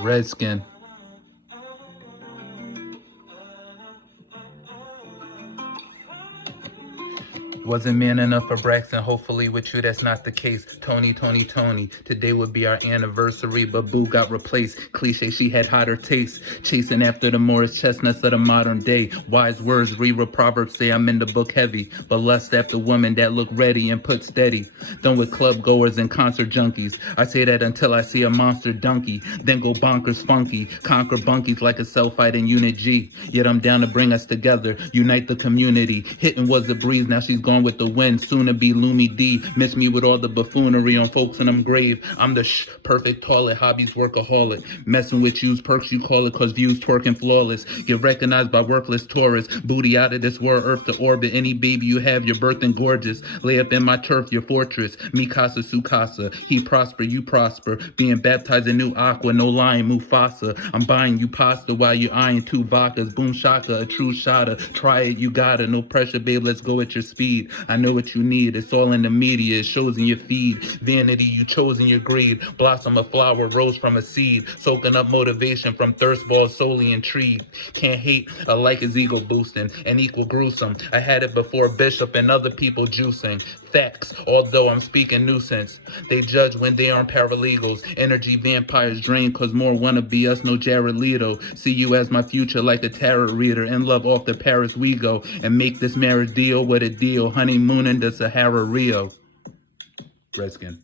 Redskin. Wasn't man enough for Braxton, hopefully with you that's not the case. Toni, today would be our anniversary, but Boo got replaced. Cliché, she had hotter taste, chasing after the Morris Chestnuts of the modern day. Wise words, read what Proverbs say, I'm in the book heavy, but lust after women that look ready and put steady. Done with club goers and concert junkies. I say that until I see a monster donkey, then go bonkers funky, conquer bunkies like a self-fighting unit G. Yet I'm down to bring us together, unite the community. Hitting was a breeze, now she's gone with the wind, soon to be Lumidee. Miss me with all the buffoonery on folks in them grave. I'm the perfect toilet, Hobbies workaholic. Messing with you's perks you call it, cause views twerking flawless. Get recognized by workless tourists. Booty out of this world, earth to orbit. Any baby you have, you're birthing gorgeous. Lay up in my turf, your fortress. Me casa su casa. He prosper, you prosper. Being baptized in new aqua, no lying Mufasa. I'm buying you pasta while you eyeing two vodkas. Boom shaka, a true shotter. Try it, you got it. No pressure, babe, let's go at your speed. I know what you need, it's all in the media, it shows in your feed. Vanity, you chose in your greed. Blossom a flower, rose from a seed. Soaking up motivation from thirst balls, solely intrigued. Can't hate, a like is ego boosting and equal gruesome. I had it before Bishop and other people juicing. Facts, although I'm speaking nuisance. They judge when they aren't paralegals. Energy vampires drain cause more wanna be us, no Jared Leto. See you as my future like a tarot reader. In love off the Paris we go. And make this marriage deal with a deal. Honeymoon in the Sahara Rio. Redskin.